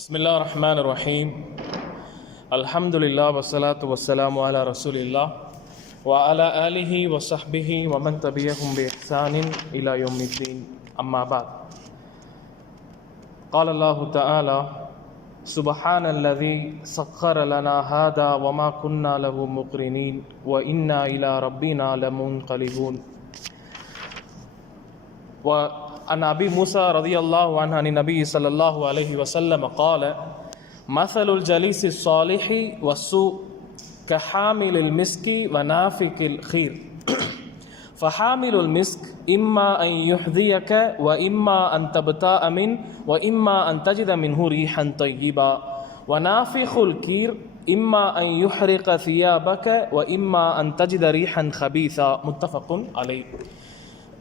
بسم الله الرحمن الرحيم الحمد لله والصلاة والسلام على رسول الله وعلى آله وصحبه ومن تبعهم بإحسان إلى يوم الدين أما بعد قال الله تعالى سبحان الذي سخر لنا هذا وما كنا له مقرنين وإنا إلى ربنا لمنقلبون وعن أبي موسى رضي الله عنه عن النبي صلى الله عليه وسلم قال مثل الجليس الصالح والسوء كحامل المسك ونافك الخير. فحامل المسك إما أن يحذيك وإما أن تبتاء منه وإما أن تجد منه ريحا طيبا. ونافخ الكير إما أن يحرق ثيابك وإما أن تجد ريحا خبيثا. متفق عليه.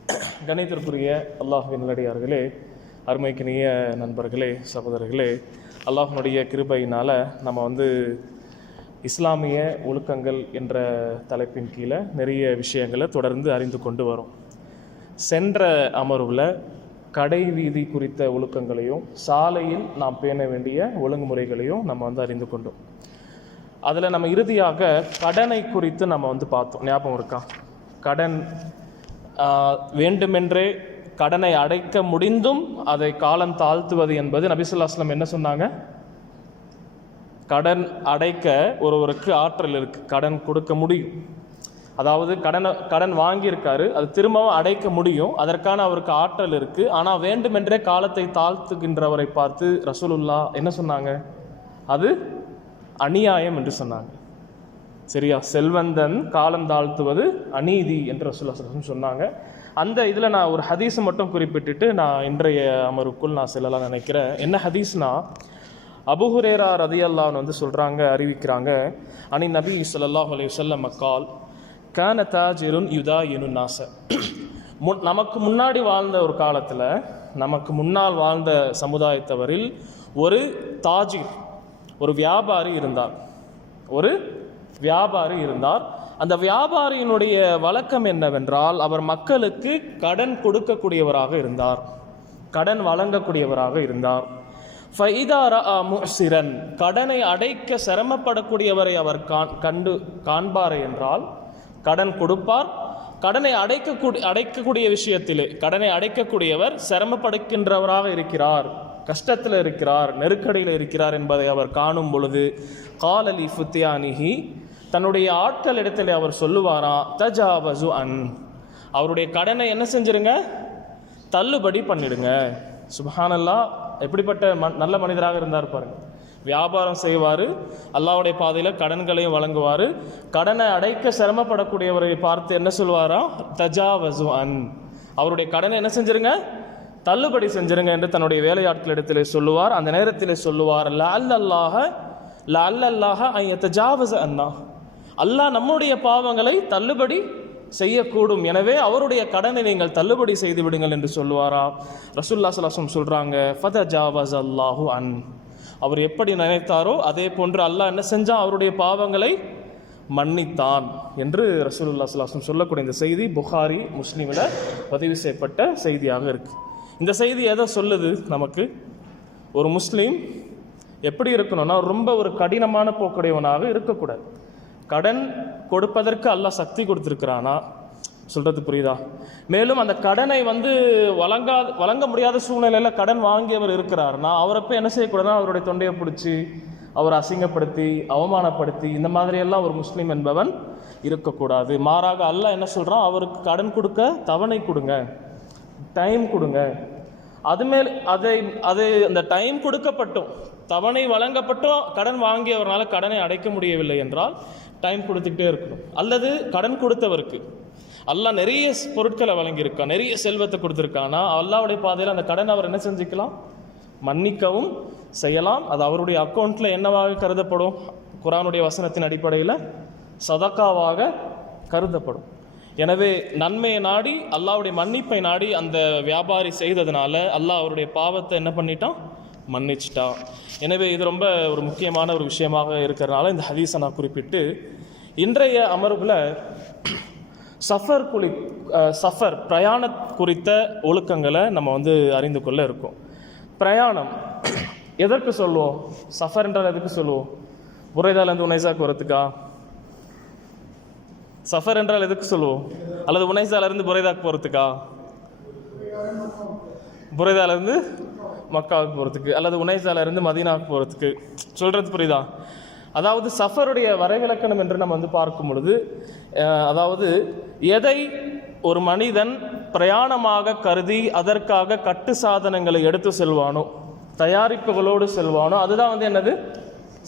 கணிதத்திற்குரிய அல்லாஹுவின் நல்லடியார்களே அருமைக்கினிய நண்பர்களே சகோதரர்களே அல்லாஹனுடைய கிருபையினால் நம்ம வந்து இஸ்லாமிய ஒழுக்கங்கள் என்ற தலைப்பின் கீழே நிறைய விஷயங்களை தொடர்ந்து அறிந்து கொண்டு வரோம். சென்ற அமர்வில் கடை வீதி குறித்த ஒழுக்கங்களையும் சாலையில் நாம் பேண வேண்டிய ஒழுங்குமுறைகளையும் நம்ம வந்து அறிந்து கொண்டோம். அதில் நம்ம இறுதியாக கடனை குறித்து நம்ம வந்து பார்த்தோம். ஞாபகம் இருக்கா? கடன் வேண்டுமென்றே கடனை அடைக்க முடிந்தும் அதை காலம் தாழ்த்துவது என்பது நபிசுல்லாஸ்லம் என்ன சொன்னாங்க? கடன் அடைக்க ஒருவருக்கு ஆற்றல் இருக்கு கடன் கொடுக்க முடியும். அதாவது கடனை கடன் வாங்கியிருக்காரு அது திரும்பவும் அடைக்க முடியும் அதற்கான அவருக்கு ஆற்றல் இருக்கு ஆனால் வேண்டுமென்றே காலத்தை தாழ்த்துகின்றவரை பார்த்து ரசூலுல்லா என்ன சொன்னாங்க? அது அநியாயம் என்று சொன்னாங்க. சரியா? செல்வந்தன் காலம் தாழ்த்துவது அநீதி என்று ரசூல்லா சொன்னாங்க. அந்த இதில் நான் ஒரு ஹதீஸ் மட்டும் குறிப்பிட்டுட்டு நான் இன்றைய அமருக்குள் நான் செல்லலாம் நினைக்கிறேன். என்ன ஹதீஸ்னா அபுஹுரேரா ரதியல்லான்னு வந்து சொல்கிறாங்க அறிவிக்கிறாங்க. அனி நபி ஸல்லல்லாஹு அலைஹி மக்கால் கான தாஜிருன் யுதா எனு நாச முன் நமக்கு முன்னாடி வாழ்ந்த ஒரு காலத்தில் நமக்கு முன்னால் வாழ்ந்த சமுதாயத்தவரில் ஒரு தாஜிர் ஒரு வியாபாரி இருந்தார். ஒரு வியாபாரி இருந்தார். அந்த வியாபாரியினுடைய வழக்கம் என்னவென்றால் அவர் மக்களுக்கு கடன் கொடுக்கக்கூடியவராக இருந்தார். கடன் வழங்கக்கூடியவராக இருந்தார். ஃபைதா கடனை அடைக்க சிரமப்படக்கூடியவரை அவர் காண் கண்டு காண்பார் என்றால் கடன் கொடுப்பார். கடனை அடைக்கக்கூடிய அடைக்கக்கூடிய விஷயத்திலே கடனை அடைக்கக்கூடியவர் சிரமப்படுகின்றவராக இருக்கிறார். கஷ்டத்தில் இருக்கிறார் நெருக்கடியில் இருக்கிறார் என்பதை அவர் காணும் பொழுது காலலி ஃபுத்தியானிஹி தன்னுடைய ஆட்கள் இடத்துல அவர் சொல்லுவாரா தஜாவசு அன் அவருடைய கடனை என்ன செஞ்சிருங்க? தள்ளுபடி பண்ணிடுங்க. சுபஹானல்லா எப்படிப்பட்ட ம நல்ல மனிதராக இருந்தார் பாருங்க. வியாபாரம் செய்வார் அல்லாவுடைய பாதையில் கடன்களையும் வழங்குவார். கடனை அடைக்க சிரமப்படக்கூடியவரை பார்த்து என்ன சொல்வாரா தஜாவசு அன் அவருடைய கடனை என்ன செஞ்சிருங்க? தள்ளுபடி செஞ்சிருங்க என்று தன்னுடைய வேலையாட்களிடத்திலே சொல்லுவார். அந்த நேரத்திலே சொல்லுவார் லல்லல்லாக லல்லல்லாஹ ஐயத்தஜாவச அண்ணா அல்லாஹ் நம்முடைய பாவங்களை தள்ளுபடி செய்யக்கூடும். எனவே அவருடைய கடனை நீங்கள் தள்ளுபடி செய்து விடுங்கள் என்று சொல்லுவாரா? ரசுல்லா சலாசம் சொல்றாங்க ஃபத ஜாவஸ் அல்லாஹு அன். அவர் எப்படி நினைத்தாரோ அதே போன்று அல்லாஹ் என்ன செஞ்சால் அவருடைய பாவங்களை மன்னித்தான் என்று ரசூலுல்லா சலாஸ்லம் சொல்லக்கூடிய இந்த செய்தி புகாரி முஸ்லீமில் பதிவு செய்யப்பட்ட செய்தியாக இருக்குது இந்த செய்தி எதை சொல்லுது நமக்கு? ஒரு முஸ்லீம் எப்படி இருக்கணும்னா ரொம்ப ஒரு கடினமான போக்குடையவனாக இருக்கக்கூடாது. கடன் கொடுப்பதற்கு அல்லாஹ் சக்தி கொடுத்துருக்கிறானா? சொல்கிறது புரியுதா? மேலும் அந்த கடனை வந்து வழங்காத வழங்க முடியாத சூழ்நிலையில் கடன் வாங்கியவர் இருக்கிறார்னா அவரை போய் என்ன செய்யக்கூடாதுன்னா அவருடைய தொண்டையை பிடிச்சி அவரை அசிங்கப்படுத்தி அவமானப்படுத்தி இந்த மாதிரியெல்லாம் ஒரு முஸ்லீம் என்பவன் இருக்கக்கூடாது. மாறாக அல்ல என்ன சொல்கிறான் அவருக்கு கடன் கொடுக்க தவணை கொடுங்க. டைம் கொடுங்க. அதுமேல் அதை அது அந்த டைம் கொடுக்கப்பட்டும். தவணை வழங்கப்பட்டும் கடன் வாங்கியவரால் கடனை அடைக்க முடியவில்லை என்றால் டைம் கொடுத்துக்கிட்டே இருக்கணும். அல்லது கடன் கொடுத்தவருக்கு அல்லாஹ் நிறைய பொருட்களை வழங்கியிருக்கான் நிறைய செல்வத்தை கொடுத்துருக்கானா அல்லாவுடைய பாதையில் அந்த கடன் அவர் என்ன செஞ்சுக்கலாம்? மன்னிக்கவும் செய்யலாம். அது அவருடைய அக்கௌண்ட்டில் என்னவாக கருதப்படும்? குரானுடைய வசனத்தின் அடிப்படையில் சதக்காவாக கருதப்படும். எனவே நன்மையை நாடி அல்லாவுடைய மன்னிப்பை நாடி அந்த வியாபாரி செய்ததுனால அல்லாஹ் அவருடைய பாவத்தை என்ன பண்ணிட்டான்? மன்னிச்சிட்டான். எனவே இது ரொம்ப ஒரு முக்கியமான ஒரு விஷயமாக இருக்கிறனால இந்த ஹதீஸை நான் குறிப்பிட்டு இன்றைய அமர்வில் சஃபர் குளி சஃபர் பிரயாண குறித்த ஒழுக்கங்களை நம்ம வந்து அறிந்து கொள்ள இருக்கோம். பிரயாணம் எதற்கு சொல்லுவோம்? சஃபர் என்றால் எதுக்கு சொல்லுவோம்? புரைதாலேருந்து உனைசாக்கு வரத்துக்கா? சஃபர் என்றால் எதுக்கு சொல்லுவோம்? அல்லது உனைசாலேருந்து புரைதாக்கு போகிறதுக்கா புரைதாலேருந்து மக்காவுக்கு போகிறதுக்கு அல்லது உனைசாலேருந்து மதீனாவுக்கு போகிறதுக்கு சொல்கிறது புரியுதா? அதாவது சஃபருடைய வரைவிலக்கணம் என்று நம்ம வந்து பார்க்கும் பொழுது அதாவது எதை ஒரு மனிதன் பிரயாணமாக கருதி அதற்காக கட்டு சாதனங்களை எடுத்து செல்வானோ தயாரிப்புகளோடு செல்வானோ அதுதான் வந்து என்னது?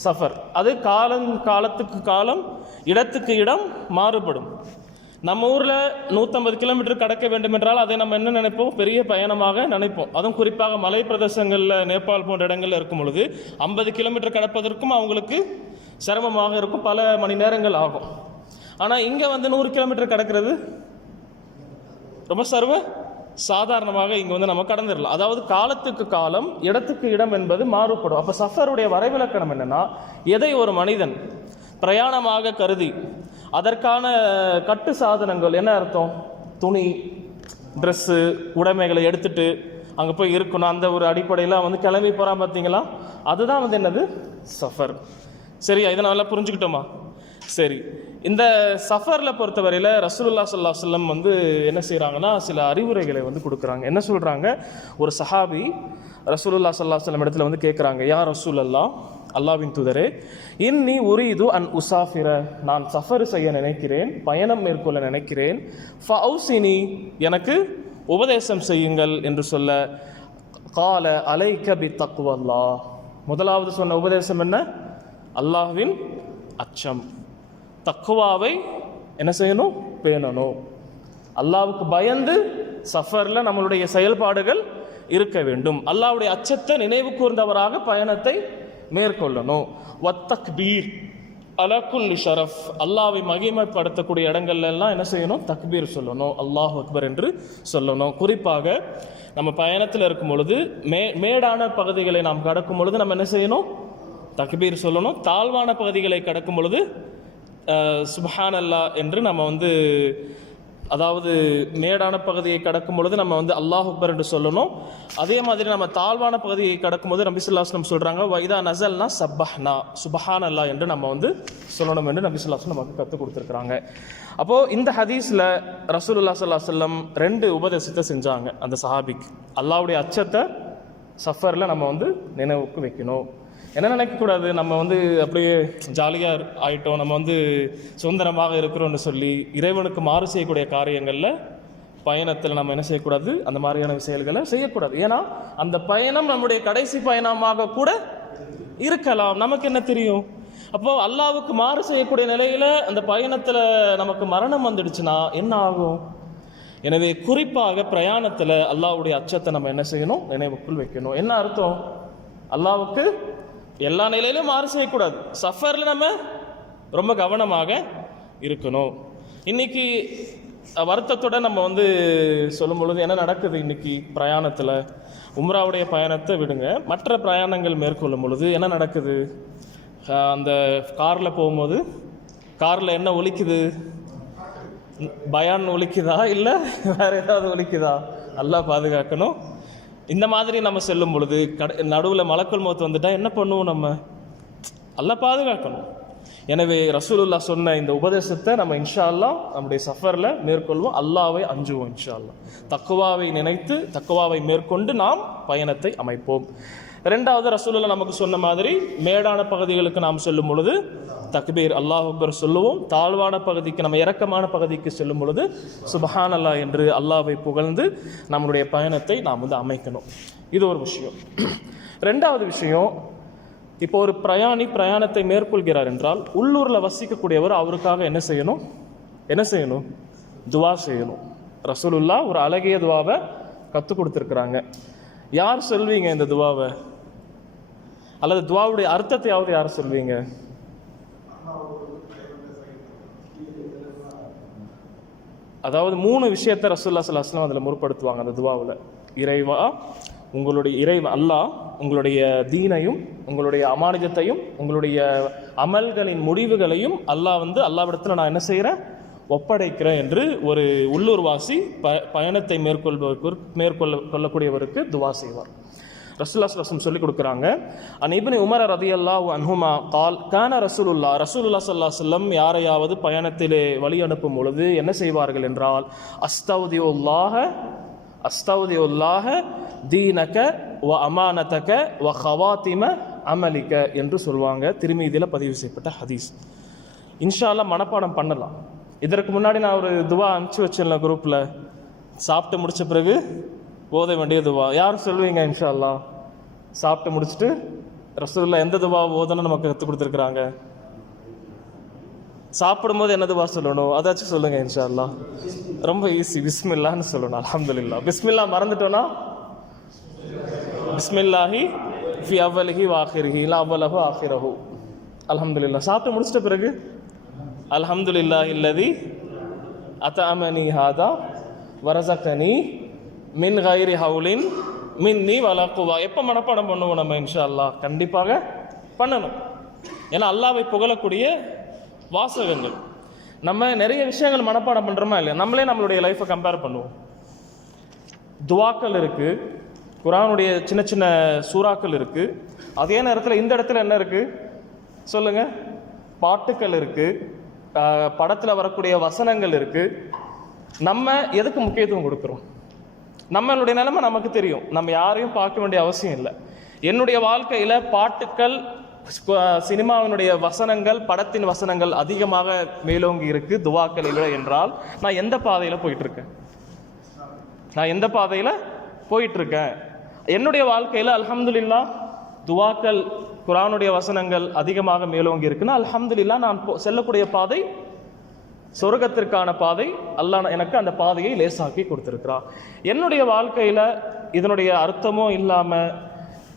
சஃபர். அது காலம் காலத்துக்கு காலம் இடத்துக்கு இடம் மாறுபடும். நம்ம ஊரில் நூற்றம்பது கிலோமீட்டர் கடக்க வேண்டும் என்றால் அதை நம்ம என்ன நினைப்போம்? பெரிய பயணமாக நினைப்போம். அதுவும் குறிப்பாக மலை பிரதேசங்களில் நேபாள் போன்ற இடங்களில் இருக்கும் பொழுது ஐம்பது கிலோமீட்டர் கடப்பதற்கும் அவங்களுக்கு சிரமமாக இருக்கும். பல மணி நேரங்கள் ஆகும். ஆனால் இங்கே வந்து நூறு கிலோமீட்டர் கடக்கிறது ரொம்ப சர்வ சாதாரணமாக இங்கே வந்து நம்ம கடந்துடலாம். அதாவது காலத்துக்கு காலம் இடத்துக்கு இடம் என்பது மாறுபடும். அப்போ சஃபருடைய வரைவிலக்கணம் என்னென்னா எதை ஒரு மனிதன் பிரயாணமாக கருதி அதற்கான கட்டு சாதனங்கள் என்ன அர்த்தம்? துணி ட்ரெஸ்ஸு உடைமைகளை எடுத்துட்டு அங்கே போய் இருக்கணும். அந்த ஒரு அடிப்படையில் வந்து கிளம்பி போகிறான் பார்த்தீங்களா அதுதான் வந்து என்னது? சஃபர். சரியா? இதை நல்லா புரிஞ்சுக்கிட்டோமா? சரி. இந்த சஃபரில் பொறுத்தவரையில் ரசூலுல்லா ஸல்லல்லாஹு சொல்லம் வந்து என்ன செய்கிறாங்கன்னா சில அறிவுரைகளை வந்து கொடுக்குறாங்க. என்ன சொல்கிறாங்க ஒரு சஹாபி ரசூலுல்லா ஸல்லல்லாஹு சொல்லம் இடத்துல வந்து கேட்குறாங்க யார் ரசூலல்லா அல்லாவின் தூதரே இன்னி உரீது அன் உசாஃபிர நான் சஃபர் செய்ய நினைக்கிறேன் பயணம் மேற்கொள்ள நினைக்கிறேன். ஃபவுசினி எனக்கு உபதேசம் செய்யுங்கள் என்று சொல்ல கால அலைக்க பி தக்குவல்லா முதலாவது சொன்ன உபதேசம் என்ன? அல்லாஹ்வின் அச்சம். தக்குவாவை என்ன செய்யணும்? பேணணும். அல்லாவுக்கு பயந்து சஃபரில் நம்மளுடைய செயல்பாடுகள் இருக்க வேண்டும். அல்லாவுடைய அச்சத்தை நினைவு கூர்ந்தவராக பயணத்தை மேற்கொள்ளணும். வத்தக்பீர். அலக்குல்லி ஷரஃப். அல்லாவை மகிமைப்படுத்தக்கூடிய இடங்கள்ல எல்லாம் என்ன செய்யணும்? தக்பீர் சொல்லணும். அல்லாஹ் அக்பர் என்று சொல்லணும். குறிப்பாக நம்ம பயணத்தில் இருக்கும் பொழுது மே மேடான பகுதிகளை நாம் கடக்கும் பொழுது நம்ம என்ன செய்யணும்? தக்பீர் சொல்லணும். தாழ்வான பகுதிகளை கடக்கும் பொழுது சுபஹான் அல்லா அல்லாஹ் என்று நம்ம வந்து அதாவது மேடான பகுதியை கடக்கும் பொழுது நம்ம வந்து அல்லாஹ் அக்பர் என்று சொல்லணும். அதே மாதிரி நம்ம தாழ்வான பகுதியை கடக்கும் போது நபிசுல்லாஸ்லம் சொல்கிறாங்க வைதா நசல்னா சப்பஹ்னா. சுபஹான் அல்லா என்று நம்ம வந்து சொல்லணும் என்று நபிசுல்லாஸ்லம் நமக்கு கற்றுக் கொடுத்துருக்குறாங்க. அப்போது இந்த ஹதீஸில் ரசூலுல்லா சல்லா அலைஹி ரெண்டு உபதேசத்தை செஞ்சாங்க அந்த சஹாபிக்கு. அல்லாவுடைய அச்சத்தை சஃபரில் நம்ம வந்து நினைவுக்கு வைக்கணும். என்ன நினைக்கக்கூடாது? நம்ம வந்து அப்படியே ஜாலியாக ஆயிட்டோம். நம்ம வந்து சுதந்திரமாக இருக்கிறோம்னு சொல்லி இறைவனுக்கு மாறு செய்யக்கூடிய காரியங்களில் பயணத்தில் நம்ம என்ன செய்யக்கூடாது? அந்த மாதிரியான செயல்களை செய்யக்கூடாது. ஏன்னா அந்த பயணம் நம்முடைய கடைசி பயணமாக கூட இருக்கலாம். நமக்கு என்ன தெரியும்? அப்போ அல்லாவுக்கு மாறு செய்யக்கூடிய நிலையில அந்த பயணத்தில் நமக்கு மரணம் வந்துடுச்சுன்னா என்ன ஆகும்? எனவே குறிப்பாக பிரயாணத்தில் அல்லாஹ்வுடைய அச்சத்தை நம்ம என்ன செய்யணும்? நினைவுக்குள் வைக்கணும். என்ன அர்த்தம்? அல்லாவுக்கு எல்லா நிலையிலும் மாறு செய்யக்கூடாது. சஃபரில் நம்ம ரொம்ப கவனமாக இருக்கணும். இன்னைக்கு வருத்தத்தோட நம்ம வந்து சொல்லும் பொழுது என்ன நடக்குது இன்னைக்கு பிரயாணத்தில்? உம்ராவுடைய பயணத்தை விடுங்க. மற்ற பிரயாணங்கள் மேற்கொள்ளும் பொழுது என்ன நடக்குது? அந்த காரில் போகும்போது காரில் என்ன ஒலிக்குது? பயான் ஒலிக்குதா? இல்லை வேறு ஏதாவது ஒலிக்குதா? நல்லா பாதுகாக்கணும். இந்த மாதிரி நம்ம செல்லும் பொழுது கட நடுவில் மலக்குள் மௌத்து வந்துட்டால் என்ன பண்ணுவோம் நம்ம? நல்லா பாதுகாக்கணும். எனவே ரசூலுல்லா சொன்ன இந்த உபதேசத்தை நம்ம இன்ஷா அல்லாஹ் நம்முடைய சஃபரில் மேற்கொள்வோம். அல்லாவை அஞ்சுவோம் இன்ஷா தக்குவாவை நினைத்து தக்குவாவை மேற்கொண்டு நாம் பயணத்தை அமைப்போம். ரெண்டாவது ரசூலுல்லா நமக்கு சொன்ன மாதிரி மேடான பகுதிகளுக்கு நாம் செல்லும் பொழுது தக்பீர் அல்லாஹ் அக்பர் சொல்லுவோம். தாழ்வான பகுதிக்கு நம்ம இறக்கமான பகுதிக்கு செல்லும் பொழுது சுபஹான் அல்லாஹ் என்று அல்லாவை புகழ்ந்து நம்மளுடைய பயணத்தை நாம் வந்து அமைக்கணும். இது ஒரு விஷயம். ரெண்டாவது விஷயம் இப்போ ஒரு பிரயாணி பிரயாணத்தை மேற்கொள்கிறார் என்றால் உள்ளூரில் வசிக்கக்கூடியவர் அவருக்காக என்ன செய்யணும்? என்ன செய்யணும்? துவா செய்யணும். ரசூலுல்லா ஒரு அழகிய துவாவை கற்றுக் கொடுத்துருக்குறாங்க. யார் சொல்வீங்க இந்த துவாவை? அல்லது துவாவுடைய அர்த்தத்தையாவது யார் சொல்வீங்க? அதாவது மூணு விஷயத்தை ரசூல்லா அஸ்லாம் அதில் முற்படுத்துவாங்க அந்த துவாவில். இறைவா உங்களுடைய இறைவ அல்லாஹ் உங்களுடைய தீனையும் உங்களுடைய அமானிதத்தையும் உங்களுடைய அமல்களின் முடிவுகளையும் அல்லாஹ் வந்து அல்லாவிடத்தில் நான் என்ன செய்கிறேன் ஒப்படைக்கிறேன் என்று ஒரு உள்ளூர்வாசி ப பயணத்தை மேற்கொள்பவருக்கு மேற்கொள்ள கொள்ளக்கூடியவருக்கு துவா செய்வார். ரசூல்லா ரசம் சொல்லி கொடுக்குறாங்க. அன் உமர உமர் ரதியல்லாஹு அன்ஹுமா கால் கான ரசூலுல்லா ரசூலுல்லா சல்லா சொல்லம் யாரையாவது பயணத்திலே வழி அனுப்பும் பொழுது என்ன செய்வார்கள் என்றால் அஸ்தௌதியுல்லாஹ அஸ்தௌதியுல்லாஹ தீனக வ அமானதக வ ஹவாத்திம அமலிக்க என்று சொல்லுவாங்க திருமீதியில் பதிவு செய்யப்பட்ட ஹதீஸ். இன்ஷால்லா மனப்பாடம் பண்ணலாம். இதற்கு முன்னாடி நான் ஒரு துவா அனுப்பிச்சு வச்சிடல குரூப்பில் சாப்பிட்டு முடித்த பிறகு ஓத வேண்டிய துவா. யார் சொல்லுவீங்க இன்ஷா சாப்பிட்டு முடிச்சுட்டு ரசூல்லா எந்த துவா ஓதணும் நமக்கு கற்றுக் கொடுத்துருக்குறாங்க? சாப்பிடும்போது என்ன துவா சொல்லணும்? அதாச்சும் சொல்லுங்க இன்ஷா ரொம்ப ஈஸி பிஸ்மில்லான்னு சொல்லணும் அலமதுல்லா பிஸ்மில்லா மறந்துட்டோன்னா பிஸ்மில்லாஹி ஃபி அவ்வலஹி வாஹிர்ஹி இல்லை அவ்வலஹு ஆஹிரஹு அலமதுல்லா சாப்பிட்டு முடிச்சிட்ட பிறகு அலமதுல்லா இல்லதி அத்தாமனி ஹாதா வரசக்கனி மின் கைரி ஹவுலின் மின் நீ வலக்குவா எப்போ மனப்பாடம் பண்ணுவோம் நம்ம இன்ஷா அல்லாஹ் கண்டிப்பாக பண்ணணும். ஏன்னா அல்லாவை புகழக்கூடிய வாசகங்கள். நம்ம நிறைய விஷயங்கள் மனப்பாடம் பண்ணுறோமா இல்லையா? நம்மளே நம்மளுடைய லைஃப்பை கம்பேர் பண்ணுவோம். துவாக்கள் இருக்குது குரானுடைய சின்ன சின்ன சூறாக்கள் இருக்குது அதே நேரத்தில் இந்த இடத்துல என்ன இருக்குது சொல்லுங்கள் பாட்டுக்கள் இருக்குது படத்தில் வரக்கூடிய வசனங்கள் இருக்குது நம்ம எதுக்கு முக்கியத்துவம் கொடுக்குறோம்? நம்மளுடைய நிலைமை நமக்கு தெரியும். நம்ம யாரையும் பார்க்க வேண்டிய அவசியம் இல்லை. என்னுடைய வாழ்க்கையில் பாட்டுக்கள் சினிமாவினுடைய வசனங்கள் படத்தின் வசனங்கள் அதிகமாக மேலோங்கி இருக்கு இல்லை என்றால் நான் எந்த பாதையில் போயிட்டுருக்கேன்? நான் எந்த பாதையில் போயிட்டுருக்கேன்? என்னுடைய வாழ்க்கையில் அல்ஹம்துலில்லா துவாக்கள் குரானுடைய வசனங்கள் அதிகமாக மேலோங்கி இருக்குன்னா அல்ஹம்துலில்லா நான் போ- செல்லக்கூடிய பாதை சொர்க்கத்திற்கான பாதை அல்லாஹ் எனக்கு அந்த பாதையை லேசாக்கி கொடுத்துருக்கிறான் என்னுடைய வாழ்க்கையில் இதனுடைய அர்த்தமும் இல்லாமல்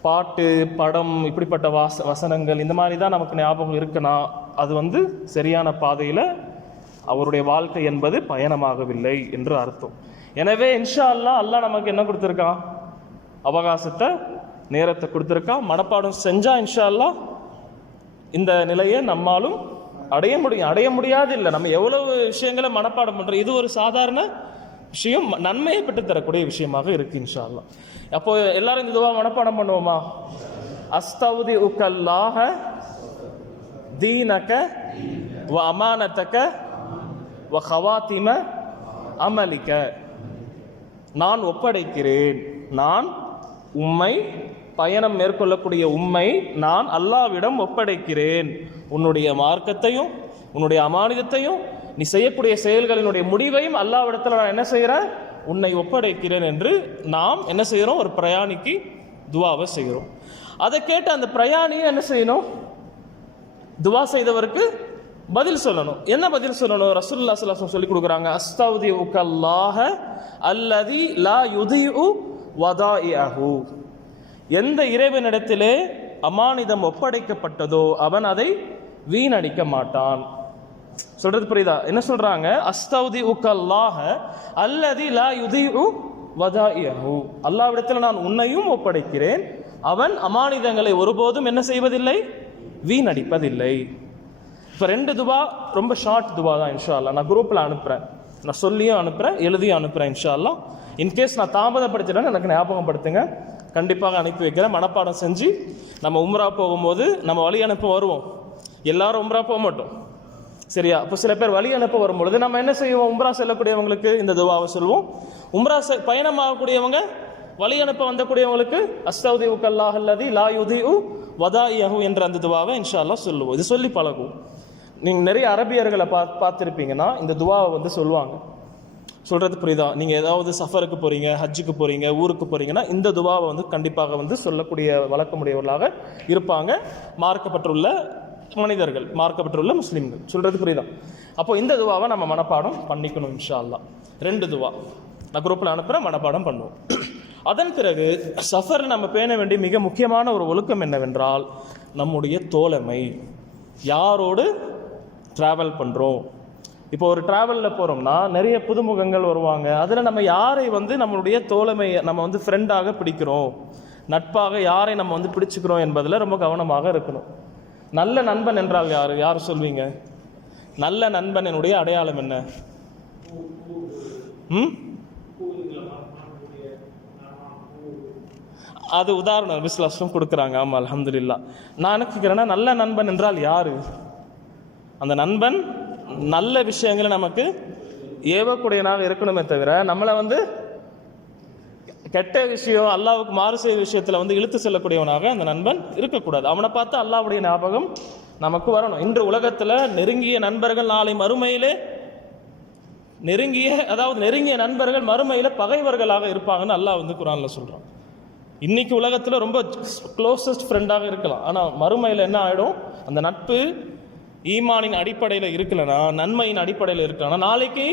பாட்டு படம் இப்படிப்பட்ட வாச வசனங்கள் இந்த மாதிரி தான் நமக்கு ஞாபகம் இருக்குன்னா அது வந்து சரியான பாதையில் அவருடைய வாழ்க்கை என்பது பயணமாகவில்லை என்று அர்த்தம். எனவே இன்ஷா அல்லா அல்லாஹ் நமக்கு என்ன கொடுத்துருக்கான் அவகாசத்தை நேரத்தை கொடுத்துருக்கான் மனப்பாடம் செஞ்சா இன்ஷா அல்லாஹ் இந்த நிலையை நம்மாலும் அடைய முடியும் அடைய முடியாது இல்லை நம்ம எவ்வளவு விஷயங்களை மனப்பாடம் பண்றோம். இது ஒரு சாதாரண விஷயம். நன்மையை பெற்றுத்தரக்கூடிய விஷயமாக இருக்கு இன்ஷா அப்போ எல்லாரும் இதுவா மனப்பாடம் பண்ணுவோமா? அஸ்தவுதி உக்கல்லாக தீனக வ அமானத்தக்க வ ஹவாத்திம அமலிக்க நான் ஒப்படைக்கிறேன். நான் உம்மை பயணம் மேற்கொள்ளக்கூடிய உண்மை நான் அல்லாவிடம் ஒப்படைக்கிறேன். உன்னுடைய மார்க்கத்தையும் உன்னுடைய அமானிதத்தையும் நீ செய்யக்கூடிய செயல்களினுடைய முடிவையும் அல்லாவிடத்தில் நான் என்ன செய்கிறேன் உன்னை ஒப்படைக்கிறேன் என்று நாம் என்ன செய்கிறோம் ஒரு பிரயாணிக்கு துவாவை செய்கிறோம் அதை கேட்டு அந்த பிரயாணியை என்ன செய்யணும்? துவா செய்தவருக்கு பதில் சொல்லணும். என்ன பதில் சொல்லணும்? ரசூல்லா ஸல்லல்லாஹு சொல்லி கொடுக்குறாங்க அஸ்தௌதி உக்கல்லாஹ அல்லதி லா யுதிஉ வதாஇஹு எந்த இறைவனிடத்திலே அமானிதம் ஒப்படைக்கப்பட்டதோ அவன் அதை வீணடிக்க மாட்டான். சொல்றது புரியுதா? என்ன சொல்றாங்க? அஸ்தௌதி உக்கல்லாஹ அல்லதி லா யுதிஉ வதாஇஹு அல்லாஹ்விடத்தில் நான் உன்னையும் ஒப்படைக்கிறேன். அவன் அமானிதங்களை ஒருபோதும் என்ன செய்வதில்லை? வீணடிப்பதில்லை. இப்போ ரெண்டு துவா ரொம்ப ஷார்ட் துவா தான் இன்ஷா நான் குரூப்பில் அனுப்புகிறேன் நான் சொல்லியும் அனுப்புகிறேன் எழுதியும் அனுப்புகிறேன் இன்ஷா அல்லாஹ் இன்கேஸ் நான் தாமதப்படுத்திட்டேன்னு எனக்கு ஞாபகப்படுத்துங்க. கண்டிப்பாக அனுப்பி வைக்கிறேன். மனப்பாடம் செஞ்சு நம்ம உம்ரா போகும்போது நம்ம வழி அனுப்ப வருவோம். எல்லாரும் உம்ரா போக மாட்டோம். சரியா? அப்போ சில பேர் வழி அனுப்ப வரும்பொழுது நம்ம என்ன செய்வோம்? உம்ரா செல்லக்கூடியவங்களுக்கு இந்த துவாவை சொல்லுவோம் உம்ரா செ பயணமாகக்கூடியவங்க வழி அனுப்ப வந்தக்கூடியவங்களுக்கு அஸ்தௌதி உக்கல்லாஹ் அல்லதி லா யுதி உ வதாயியஹு என்ற அந்த துவாவை இன்ஷா சொல்லுவோம். இது சொல்லி பழகுவோம். நீங்கள் நிறைய அரபியர்களை பா பார்த்துருப்பீங்கன்னா இந்த துவாவை வந்து சொல்லுவாங்க. சொல்கிறது புரியுதா? நீங்கள் ஏதாவது சஃபருக்கு போகிறீங்க ஹஜ்ஜுக்கு போகிறீங்க ஊருக்கு போகிறீங்கன்னா இந்த துவாவை வந்து கண்டிப்பாக வந்து சொல்லக்கூடிய வழக்கமுடையவர்களாக இருப்பாங்க. மார்க்கப்பட்டுள்ள மனிதர்கள் மார்க்கப்பட்டுள்ள முஸ்லீம்கள். சொல்கிறது புரியுதா? அப்போ இந்த துவாவை நம்ம மனப்பாடம் பண்ணிக்கணும் இன்ஷா அல்லா ரெண்டு துவா. நான் குரூப்பில் அனுப்புகிறேன் மனப்பாடம் பண்ணுவோம். அதன் பிறகு சஃபர் நம்ம பேண வேண்டிய மிக முக்கியமான ஒரு ஒழுக்கம் என்னவென்றால் நம்முடைய தோழமை. யாரோடு ட்ராவல் பண்ணுறோம் இப்போ ஒரு ட்ராவலில் போகிறோம்னா நிறைய புதுமுகங்கள் வருவாங்க. அதில் நம்ம யாரை வந்து நம்மளுடைய தோழமையை நம்ம வந்து ஃப்ரெண்டாக பிடிக்கிறோம்? நட்பாக யாரை நம்ம வந்து பிடிச்சிக்கிறோம் என்பதில் ரொம்ப கவனமாக இருக்கணும். நல்ல நண்பன் என்றால் யார்? யார் சொல்வீங்க? நல்ல நண்பன் என்னுடைய அடையாளம் என்ன? ம்? அது உதாரணம் விஸ்லாசம் கொடுக்குறாங்க. ஆமாம் அலமதுல்லா நான் என்ன நல்ல நண்பன் என்றால் யார்? அந்த நண்பன் நல்ல விஷயங்களை நமக்கு ஏவக்கூடியனாக இருக்கணுமே தவிர நம்மளை வந்து கெட்ட விஷயம் அல்லாவுக்கு மாறு செய்ய விஷயத்தில் வந்து இழுத்து செல்லக்கூடியவனாக அந்த நண்பன் இருக்கக்கூடாது. அவனை பார்த்து அல்லாவுடைய ஞாபகம் நமக்கு வரணும். இன்று உலகத்தில் நெருங்கிய நண்பர்கள் நாளை மறுமையிலே நெருங்கிய அதாவது நெருங்கிய நண்பர்கள் மறுமையில் பகைவர்களாக இருப்பாங்கன்னு அல்லாஹ் வந்து குரானில் சொல்கிறான் இன்னைக்கு உலகத்தில் ரொம்ப க்ளோசஸ்ட் ஃப்ரெண்டாக இருக்கலாம். ஆனால் மறுமையில் என்ன ஆகிடும் அந்த நட்பு ஈமானின் அடிப்படையில் இருக்கலனா நன்மையின் அடிப்படையில் இருக்கலனா நாளைக்கு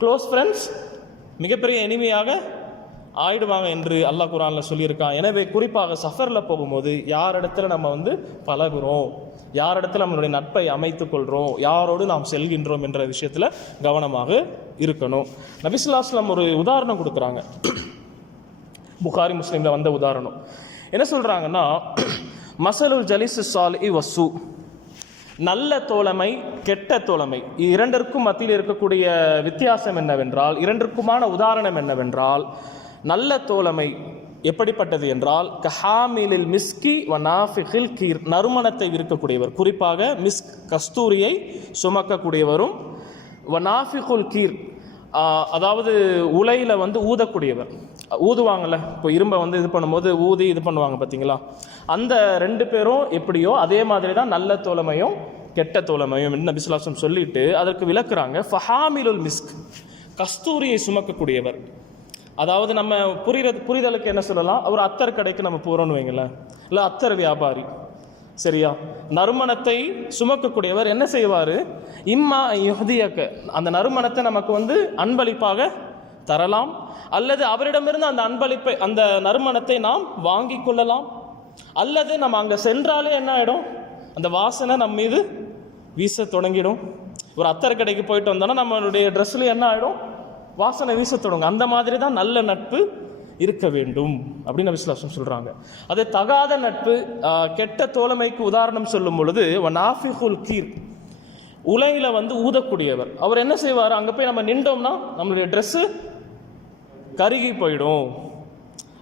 க்ளோஸ் ஃப்ரெண்ட்ஸ் மிகப்பெரிய இனிமையாக ஆயிடுவாங்க என்று அல்லாஹ் குரானில் சொல்லியிருக்கான் எனவே குறிப்பாக சஃபரில் போகும்போது யார் இடத்துல நம்ம வந்து பழகுறோம் யார் இடத்துல நம்மளுடைய நட்பை அமைத்து கொள்கிறோம் யாரோடு நாம் செல்கின்றோம் என்ற விஷயத்தில் கவனமாக இருக்கணும். நபிசுல்லாஸ்லாம் ஒரு உதாரணம் கொடுக்குறாங்க. புகாரி முஸ்லீமில் வந்த உதாரணம். என்ன சொல்கிறாங்கன்னா மசலுல் ஜலிசு சால் இ வசு நல்ல தோழமை கெட்ட தோழமை. இரண்டிற்கும் மத்தியில் இருக்கக்கூடிய வித்தியாசம் என்னவென்றால் இரண்டிற்குமான உதாரணம் என்னவென்றால் நல்ல தோழமை எப்படிப்பட்டது என்றால் கஹாமிலில் மிஸ்கி வனாஃபிகில் கீர். நறுமணத்தை விற்கக்கூடியவர். குறிப்பாக மிஸ் கஸ்தூரியை சுமக்கக்கூடியவரும் வனாஃபிகுல் கீர். அதாவது உலையில் வந்து ஊதக்கூடியவர். ஊதுவாங்கல்ல? இப்போ இரும்பை வந்து இது பண்ணும்போது ஊதி இது பண்ணுவாங்க பார்த்தீங்களா? அந்த ரெண்டு பேரும் எப்படியோ அதே மாதிரி தான் நல்ல தோழமையும் கெட்ட தோழமையும் என்ன நபிசுலாசம் சொல்லிட்டு அதற்கு விளக்குறாங்க ஃபஹாமிலுல் மிஸ்க் கஸ்தூரியை சுமக்கக்கூடியவர். அதாவது நம்ம புரிகிறது புரிதலுக்கு என்ன சொல்லலாம்? ஒரு அத்தர் கடைக்கு நம்ம போகிறோம்னு வைங்களேன். இல்லை அத்தர் வியாபாரி. சரியா? நறுமணத்தை சுமக்கக்கூடியவர் என்ன செய்வார்? இம்மா யுஹதியக்க அந்த நறுமணத்தை நமக்கு வந்து அன்பளிப்பாக தரலாம் அல்லது அவரிடமிருந்து அந்த அன்பளிப்பை அந்த நறுமணத்தை நாம் வாங்கி கொள்ளலாம். அல்லது நம்ம அங்கே சென்றாலே என்ன ஆகிடும் அந்த வாசனை நம்ம மீது வீச தொடங்கிடும். ஒரு அத்தர் கடைக்கு போயிட்டு வந்தோன்னா நம்மளுடைய ட்ரெஸ்ஸில் என்ன ஆகிடும் வாசனை வீச தொடங்கும். அந்த மாதிரி தான் நல்ல நட்பு இருக்க வேண்டும் அப்படின்னு விசுவாசம் சொல்கிறாங்க அது தகாத நட்பு கெட்ட தோழமைக்கு உதாரணம் சொல்லும் பொழுது நாஃபிகுல் கீர் உலையில் வந்து ஊதக்கூடியவர். அவர் என்ன செய்வார்? அங்கே போய் நம்ம நின்றோம்னா நம்மளுடைய ட்ரெஸ்ஸு கருகி போயிடும்.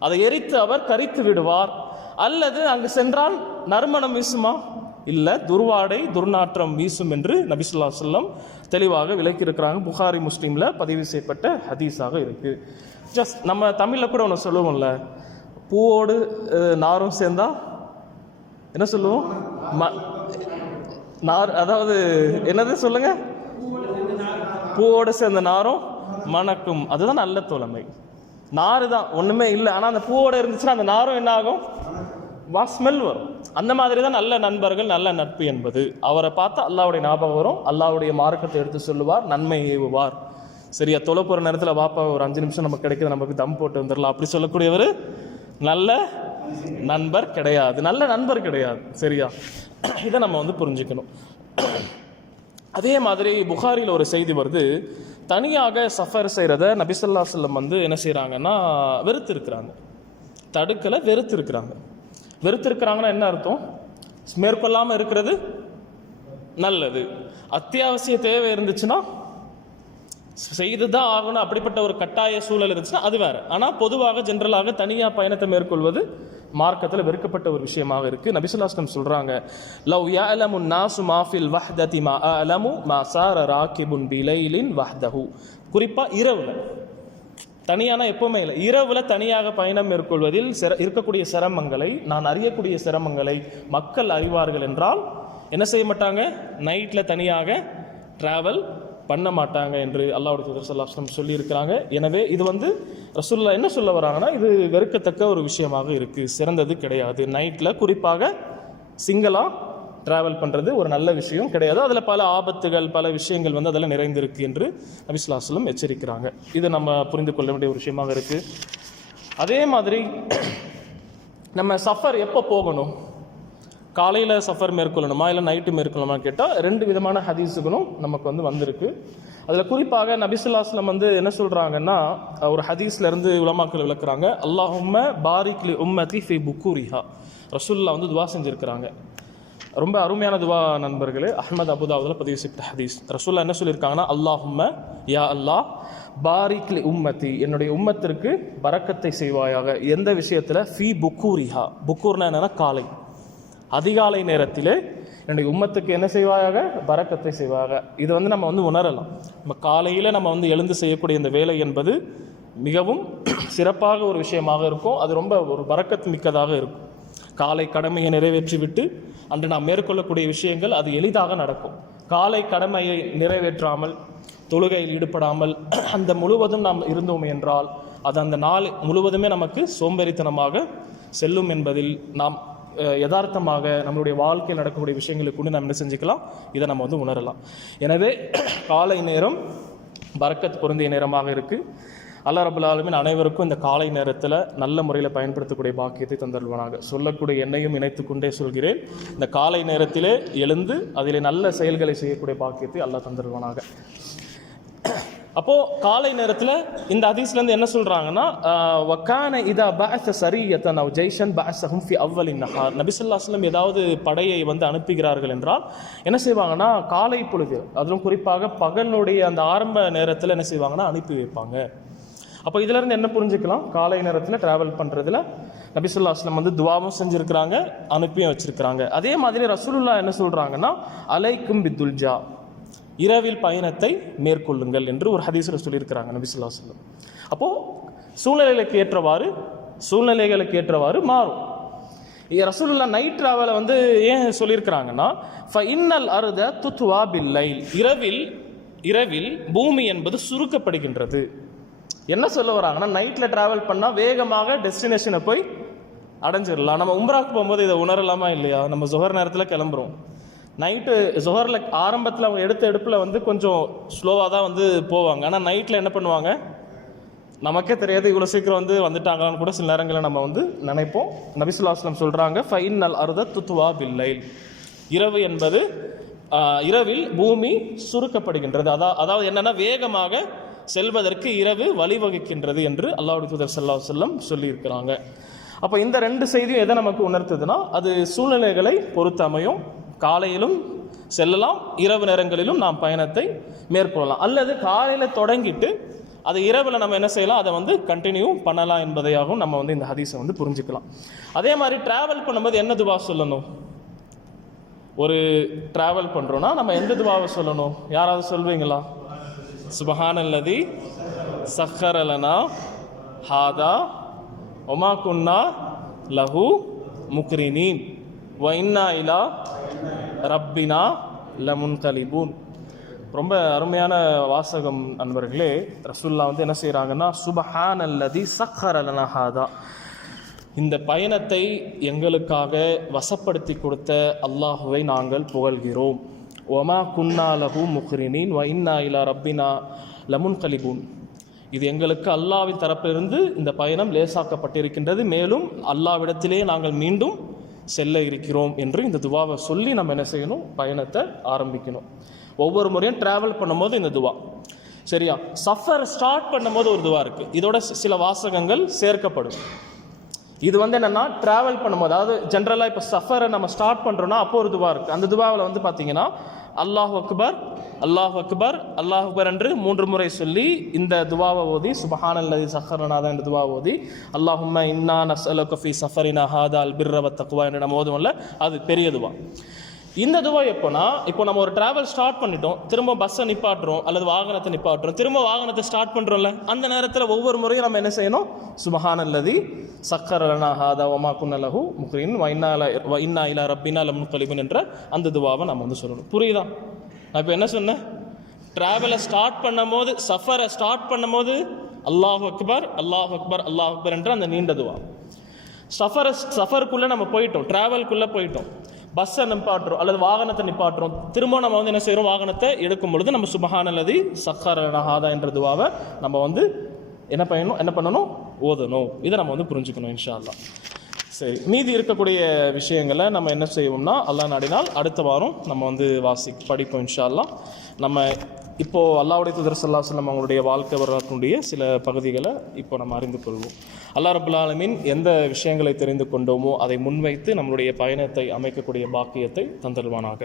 அதை எரித்து அவர் கரித்து விடுவார். அல்லது அங்கு சென்றால் நறுமணம் வீசுமா? இல்லை துர்வாடை துர்நாற்றம் வீசும் என்று நபிசுல்லா சொல்லம் தெளிவாக விளக்கியிருக்கிறாங்க. புகாரி முஸ்லீமில் பதிவு செய்யப்பட்ட ஹதீஸாக இருக்கு. ஜஸ்ட் நம்ம தமிழில் கூட ஒன்று சொல்லுவோம்ல. பூவோடு நாரும் சேர்ந்தா? என்ன சொல்லுவோம்? ம நார் அதாவது என்னது சொல்லுங்க? பூவோடு சேர்ந்த நாரும் மணக்கும். அதுதான் நல்ல தோழமை. நார் தான் ஒன்றுமே இல்லை. ஆனால் அந்த பூவோட இருந்துச்சுன்னா அந்த நாரும் என்ன ஆகும் வா ஸ்மெல் வரும். அந்த மாதிரி தான் நல்ல நண்பர்கள் நல்ல நட்பு என்பது. அவரை பார்த்தா அல்லாவுடைய ஞாபகம் வரும். அல்லாவுடைய மார்க்கத்தை எடுத்து சொல்லுவார் நன்மை ஏவுவார். சரியா தொலை போகிற நேரத்தில் வாப்பா ஒரு அஞ்சு நிமிஷம் நமக்கு கிடைக்கிது நமக்கு தம் போட்டு வந்துடலாம். அப்படி சொல்லக்கூடியவர் நல்ல நண்பர் கிடையாது. நல்ல நண்பர் கிடையாது. சரியா? இதை நம்ம வந்து புரிஞ்சுக்கணும். அதே மாதிரி புகாரியில் ஒரு செய்தி வருது. தனியாக சஃபர் செய்கிறத நபிசல்லா செல்லம் வந்து என்ன செய்கிறாங்கன்னா வெறுத்து இருக்கிறாங்க தடுக்கலை வெறுத்து இருக்கிறாங்க வெறுத்து இருக்கிறாங்கன்னா என்ன அர்த்தம்? மேற்கொள்ளாமல் இருக்கிறது நல்லது. அத்தியாவசிய தேவை இருந்துச்சுன்னா செய்து தான் ஆகணும். அப்படிப்பட்ட ஒரு கட்டாய சூழல் இருந்துச்சுன்னா அது வேறு. ஆனால் பொதுவாக ஜென்ரலாக தனியாக பயணத்தை மேற்கொள்வது மார்க்கத்தில் வெறுக்கப்பட்ட ஒரு விஷயமாக இருக்குது நபிசுல்லாஸ்லம் சொல்கிறாங்க லவ் யாலமு நாசு மாஃபில் வஹ்ததி மா அலமு மா சார ராக்கிபுன் பிலைலின் வஹ்தஹு. குறிப்பாக இரவுல தனியானா எப்பவுமே இல்லை இரவுல தனியாக பயணம் மேற்கொள்வதில் சிர இருக்கக்கூடிய சிரமங்களை நான் அறியக்கூடிய சிரமங்களை மக்கள் அறிவார்கள் என்றால் என்ன செய்ய மாட்டாங்க? நைட்டில் தனியாக ட்ராவல் பண்ண மாட்டாங்க என்று அல்லாவுடைய தூதர் ஸல்லல்லாஹு எனவே இது வந்து ரசூல்லா என்ன சொல்ல வராங்கன்னா இது வெறுக்கத்தக்க ஒரு விஷயமாக இருக்குது சிறந்தது கிடையாது. நைட்டில் குறிப்பாக சிங்கிளாக ட்ராவல் பண்ணுறது ஒரு நல்ல விஷயம் கிடையாது. அதில் பல ஆபத்துகள் பல விஷயங்கள் வந்து அதில் நிறைந்திருக்கு என்று நபிஸ்லாஸ்லம் எச்சரிக்கிறாங்க. இது நம்ம புரிந்து கொள்ள வேண்டிய ஒரு விஷயமாக இருக்குது அதே மாதிரி நம்ம சஃபர் எப்போ போகணும்? காலையில் சஃபர் மேற்கொள்ளணுமா இல்லை நைட்டு மேற்கொள்ளணுமா கேட்டால் ரெண்டு விதமான ஹதீஸுகளும் நமக்கு வந்து வந்திருக்கு. அதில் குறிப்பாக நபிசுல்லாஸ்லம் வந்து என்ன சொல்கிறாங்கன்னா ஒரு ஹதீஸ்லேருந்து உலமாக்கள் விளக்குறாங்க அல்லாஹும்ம பாரிக்லி உம்மதி ஃபி புக்கூரிஹா ரசூல்லா வந்து துவா செஞ்சுருக்கிறாங்க. ரொம்ப அருமையான துவா நண்பர்களே அஹ்மத் அபுதாவுதில் பதிவு செய்த ஹதீஸ். ரசூல்லா என்ன சொல்லியிருக்காங்கன்னா அல்லாஹும்ம யா அல்லாஹ் பாரிக்லி உம்மத்தி என்னுடைய உம்மத்திற்கு பறக்கத்தை செய்வாயாக. எந்த விஷயத்தில்? ஃபி புக்கூரிஹா புக்கூர்னா என்னன்னா காலை. அதிகாலை நேரத்திலே என்னுடைய உம்மத்துக்கு என்ன செய்வாயாக? பறக்கத்தை செய்வாக. இது வந்து நம்ம வந்து உணரலாம். நம்ம காலையில் நம்ம வந்து எழுந்து செய்யக்கூடிய இந்த வேலை என்பது மிகவும் சிறப்பாக ஒரு விஷயமாக இருக்கும். அது ரொம்ப ஒரு பரக்கத்து மிக்கதாக இருக்கும். காலை கடமையை நிறைவேற்றிவிட்டு அன்று நாம் மேற்கொள்ளக்கூடிய விஷயங்கள் அது எளிதாக நடக்கும். காலை கடமையை நிறைவேற்றாமல் தொழுகையில் ஈடுபடாமல் அந்த முழுவதும் நாம் இருந்தோம் என்றால் அது அந்த நாள் முழுவதுமே நமக்கு சோம்பேறித்தனமாக செல்லும் என்பதில் நாம் யதார்த்தமாக நம்மளுடைய வாழ்க்கையில் நடக்கக்கூடிய விஷயங்களுக்கு கொண்டு நம்ம என்ன செஞ்சுக்கலாம்? இதை நம்ம வந்து உணரலாம். எனவே காலை நேரம் பறக்கத் பொருந்திய நேரமாக இருக்குது அல்லா ரபுல் அனைவருக்கும் இந்த காலை நேரத்தில் நல்ல முறையில் பயன்படுத்தக்கூடிய பாக்கியத்தை தந்தருவானாக சொல்லக்கூடிய எண்ணையும் இணைத்து கொண்டே சொல்கிறேன். இந்த காலை நேரத்திலே எழுந்து அதிலே நல்ல செயல்களை செய்யக்கூடிய பாக்கியத்தை அல்லா தந்தருவானாக அப்போ காலை நேரத்தில் இந்த ஹதீஸ்லேருந்து என்ன சொல்றாங்கன்னா வக்கான இதா பாச சரியத்தன் அவ் ஜெய்ஷன் பஅஸஹும் ஃபி அவ்வலின் நஹார். நபி ஏதாவது படையை வந்து அனுப்புகிறார்கள் என்றால் என்ன செய்வாங்கன்னா காலை பொழுது அதிலும் குறிப்பாக பகலுடைய அந்த ஆரம்ப நேரத்தில் என்ன செய்வாங்கன்னா அனுப்பி வைப்பாங்க. அப்போ இதுல இருந்து என்ன புரிஞ்சுக்கலாம்? காலை நேரத்தில் டிராவல் பண்றதுல நபிசுல்லா அஸ்லம் வந்து துவாவும் செஞ்சிருக்கிறாங்க அனுப்பியும் வச்சிருக்கிறாங்க. அதே மாதிரி ரசூலுல்லா என்ன சொல்றாங்கன்னா அலைக்கும் பித்துல்ஜா இரவில் பயணத்தை மேற்கொள்ளுங்கள் என்று ஒரு ஹதீஸில் சொல்லியிருக்கிறாங்க நபி ஸல்லல்லாஹு அப்போது சூழ்நிலைகளுக்கு ஏற்றவாறு சூழ்நிலைகளுக்கு ஏற்றவாறு மாறும். ரசூலுல்லா நைட் ட்ராவலை வந்து ஏன் சொல்லியிருக்கிறாங்கன்னா ஃப இன்னல் அருத துத்துவா பில்லை இரவில் இரவில் பூமி என்பது சுருக்கப்படுகின்றது. என்ன சொல்ல வராங்கன்னா நைட்டில் ட்ராவல் பண்ணால் வேகமாக டெஸ்டினேஷனை போய் அடைஞ்சிடலாம் நம்ம உம்ராக்கு போகும்போது இதை உணரலாமா இல்லையா? நம்ம ஜொஹர் நேரத்தில் கிளம்புறோம். நைட்டு ஜொஹரில் ஆரம்பத்தில் அவங்க எடுத்த எடுப்பில் வந்து கொஞ்சம் ஸ்லோவாக தான் வந்து போவாங்க. ஆனால் நைட்டில் என்ன பண்ணுவாங்க? நமக்கே தெரியாது இவ்வளோ சீக்கிரம் வந்து வந்துட்டாங்களான்னு கூட சில நேரங்களில் நம்ம வந்து நினைப்போம். நபிசுல்லாஸ்லம் சொல்கிறாங்க ஃபைன் நல் அருத துத்துவா பில்லைல். இரவு என்பது இரவில் பூமி சுருக்கப்படுகின்றது. அதா அதாவது என்னென்னா வேகமாக செல்வதற்கு இரவு வழிவகுக்கின்றது என்று அல்லாவுடைய தூதர் சல்லா செல்லம் சொல்லியிருக்கிறாங்க. அப்போ இந்த ரெண்டு செய்தியும் எதை நமக்கு உணர்த்துதுன்னா அது சூழ்நிலைகளை பொறுத்து அமையும். காலையிலும் செல்லலாம் இரவு நேரங்களிலும் நாம் பயணத்தை மேற்கொள்ளலாம். அல்லது காலையில் தொடங்கிட்டு அது இரவில் நம்ம என்ன செய்யலாம்? அதை வந்து கண்டினியூ பண்ணலாம் என்பதையாகவும் நம்ம வந்து இந்த ஹதீஸை வந்து புரிஞ்சுக்கலாம். அதே மாதிரி ட்ராவல் பண்ணும்போது என்ன துவா சொல்லணும்? ஒரு ட்ராவல் பண்ணுறோன்னா நம்ம எந்த துவாவை சொல்லணும்? யாராவது சொல்வீங்களா? சுபஹானல்லதி சஹரலனா ஹாதா ஒமா குன்னா லஹு முக்ரினீன். வைன்னா இலா ரப்பினா லமுன்கலிபூன் ரொம்ப அருமையான வாசகம் நண்பர்களே ரசுல்லா வந்து என்ன செய்கிறாங்கன்னா சுபஹான் அல்லதி சக்கர் அலனஹாதா இந்த பயணத்தை எங்களுக்காக வசப்படுத்தி கொடுத்த அல்லாஹுவை நாங்கள் புகழ்கிறோம். ஒமா குன்னா லஹூ முஹ்ரினின் வைன்னா இலா ரப்பினா லமுன் கலிபூன் இது எங்களுக்கு அல்லாவின் தரப்பிலிருந்து இந்த பயணம் லேசாக்கப்பட்டிருக்கின்றது. மேலும் அல்லாவிடத்திலே நாங்கள் மீண்டும் செல்ல இருக்கிறோம் என்று இந்த துவாவை சொல்லி நம்ம என்ன செய்யணும்? பயணத்தை ஆரம்பிக்கணும். ஒவ்வொரு முறையும் ட்ராவல் பண்ணும்போது இந்த துவா. சரியா? சஃபர் ஸ்டார்ட் பண்ணும்போது ஒரு துவா இருக்கு. இதோட சில வாசகங்கள் சேர்க்கப்படும். இது வந்து என்னன்னா ட்ராவல் பண்ணும்போது அதாவது ஜென்ரலாக இப்போ சஃபரை நம்ம ஸ்டார்ட் பண்ணுறோன்னா அப்போ ஒரு துவா இருக்குது அந்த துவாவில் வந்து பார்த்தீங்கன்னா அல்லாஹ் அக்பர் அல்லாஹ் அக்பர் அல்லாஹ் அக்பர் என்று மூன்று முறை சொல்லி இந்த துவாவை ஓதி சுபஹான் அல்லது சஹரநாதா என்ற துவா ஓதி அல்லாஹும்ம இன்னா நஸ்அலுக கஃபி சஃபரினா ஹாதா அல் பிர்ரவ தக்குவா என்று நம்ம ஓதுவோம்ல அது பெரிய துவா. இந்த துவா எப்போனா இப்போ நம்ம ஒரு டிராவல் ஸ்டார்ட் பண்ணிட்டோம் திரும்ப பஸ்ஸை நிப்பாட்டுறோம் அல்லது வாகனத்தை நிப்பாட்டுறோம் திரும்ப வாகனத்தை ஸ்டார்ட் பண்ணுறோம்ல அந்த நேரத்தில் ஒவ்வொரு முறையும் நம்ம என்ன செய்யணும்? சுமஹான் அல்லதி சக்கரலனா ஹாதா ஒமா குன்னலஹு முக்ரின் வைனால வைன்னா இலா ரப்பினா லம் கலிபன் என்ற அந்த துவாவை நம்ம வந்து சொல்லணும். புரியுதா? நான் இப்போ என்ன சொன்னேன்? டிராவலை ஸ்டார்ட் பண்ணும்போது சஃபரை ஸ்டார்ட் பண்ணும்போது அல்லாஹ் அக்பர் அல்லாஹ் அக்பர் அல்லாஹ் அக்பர் என்ற அந்த நீண்ட துவா. சஃபர் சஃபருக்குள்ளே நம்ம போயிட்டோம் ட்ராவல்குள்ளே போயிட்டோம். பஸ்ஸை நிப்பாட்டுறோம் அல்லது வாகனத்தை நிப்பாட்டுறோம். திரும்ப நம்ம வந்து என்ன செய்கிறோம் வாகனத்தை எடுக்கும் பொழுது நம்ம சுபஹான் அல்லது சக்கர ஹாதா என்ற துவாவை நம்ம வந்து என்ன பண்ணணும்? என்ன பண்ணணும்? ஓதணும். இதை நம்ம வந்து புரிஞ்சுக்கணும் இன்ஷா அல்லா சரி மீதி இருக்கக்கூடிய விஷயங்களை நம்ம என்ன செய்வோம்னா அல்லா நாடினால் அடுத்த வாரம் நம்ம வந்து வாசி படிப்போம் இன்ஷா அல்லா நம்ம இப்போது அல்லாவுடைய தூதர் ஸல்லல்லாஹு அவங்களுடைய வாழ்க்கை வரலாற்றினுடைய சில பகுதிகளை இப்போ நம்ம அறிந்து கொள்வோம். அல்லாஹ் ரபுல்லாலமின் எந்த விஷயங்களை தெரிந்து கொண்டோமோ அதை முன்வைத்து நம்மளுடைய பயணத்தை அமைக்கக்கூடிய பாக்கியத்தை தந்தருவானாக.